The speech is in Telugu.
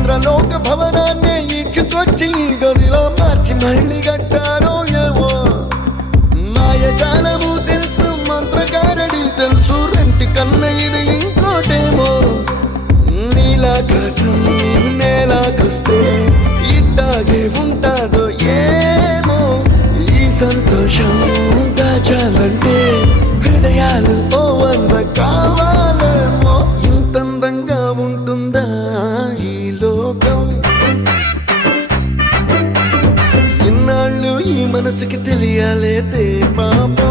ఇంద్రలోక భవనాన్ని ఈడ్చుకొచ్చి గదిలో మార్చి మళ్ళీ కట్టారో ఏమో మాయజాలము తెలుసు మంత్రగారడి తెలుసు రెంటి కన్న ఇది ఇంకోటేమో నీలాకాశం నేలాకొస్తే ఇట్టాగే ఉంటాదో ఏమో ఈ సంతోషం దాచాలంటే హృదయాలు ఓ వంద కావాలేమో ఇంతందంగా ఉంటుందా ఈ లోకం ఇన్నాళ్ళు ఈ మనసుకి తెలియాలేదే పాపం